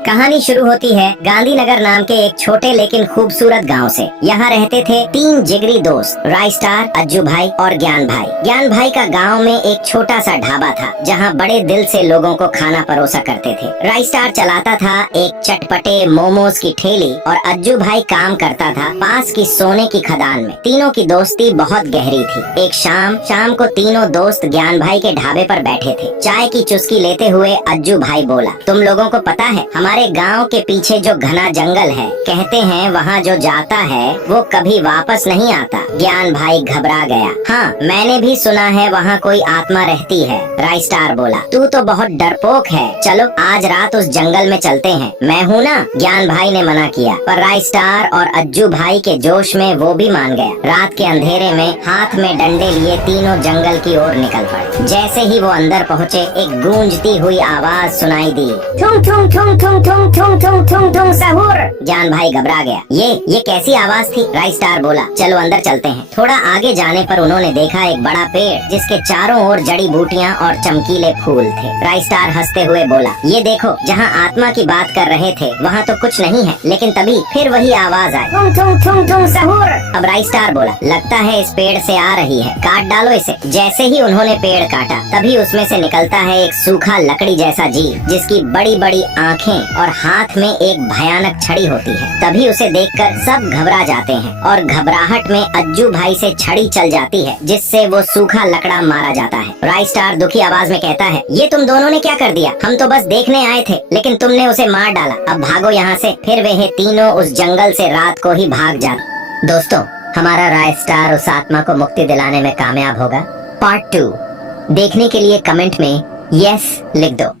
कहानी शुरू होती है गांधीनगर नाम के एक छोटे लेकिन खूबसूरत गांव से। यहाँ रहते थे 3 जिगरी दोस्त, राय स्टार, अज्जू भाई और ज्ञान भाई। ज्ञान भाई का गांव में एक छोटा सा ढाबा था जहाँ बड़े दिल से लोगों को खाना परोसा करते थे। राय स्टार चलाता था एक चटपटे मोमोज की ठेली और अज्जू भाई काम करता था पास की सोने की खदान में। तीनों की दोस्ती बहुत गहरी थी। एक शाम को तीनों दोस्त ज्ञान भाई के ढाबे पर बैठे थे। चाय की चुस्की लेते हुए अज्जू भाई बोला, तुम लोगों को पता है हमारे गांव के पीछे जो घना जंगल है, कहते हैं वहाँ जो जाता है वो कभी वापस नहीं आता। ज्ञान भाई घबरा गया। हाँ, मैंने भी सुना है वहाँ कोई आत्मा रहती है। राय स्टार बोला, तू तो बहुत डरपोक है, चलो आज रात उस जंगल में चलते हैं। मैं हूँ ना। ज्ञान भाई ने मना किया, पर राय स्टार और अज्जू भाई के जोश में वो भी मान गया। रात के अंधेरे में हाथ में डंडे लिए तीनों जंगल की ओर निकल पड़े। जैसे ही वो अंदर पहुँचे, एक गूंजती हुई आवाज सुनाई दी, ठुंग ठुंग ठुंग ठुंग ठुंग ठुंग ठुंग ठुंग ठुंग सहूर। ज्ञान भाई घबरा गया। ये कैसी आवाज थी? राय स्टार बोला, चलो अंदर चलते हैं। थोड़ा आगे जाने पर उन्होंने देखा एक बड़ा पेड़ जिसके चारों ओर जड़ी बूटियां और चमकीले फूल थे। राय स्टार हंसते हुए बोला, ये देखो, जहाँ आत्मा की बात कर रहे थे वहाँ तो कुछ नहीं है, लेकिन तभी फिर वही आवाज आई, ठुंग ठुंग ठुंग ठुंग सहूर। अब राय स्टार बोला, लगता है इस पेड़ से आ रही है, काट डालो इसे। जैसे ही उन्होंने पेड़ काटा, तभी उसमें से निकलता है एक सूखा लकड़ी जैसा जीव जिसकी बड़ी बड़ी आँखें और हाथ में एक भयानक छड़ी होती है। तभी उसे देखकर सब घबरा जाते हैं और घबराहट में अज्जू भाई से छड़ी चल जाती है, जिससे वो सूखा लकड़ा मारा जाता है। राय स्टार दुखी आवाज में कहता है, ये तुम दोनों ने क्या कर दिया? हम तो बस देखने आए थे, लेकिन तुमने उसे मार डाला। अब भागो यहाँ से। फिर वे तीनों उस जंगल से रात को ही भाग जाते। दोस्तों, हमारा राय स्टार उस आत्मा को मुक्ति दिलाने में कामयाब होगा? पार्ट 2 देखने के लिए कमेंट में यस लिख दो।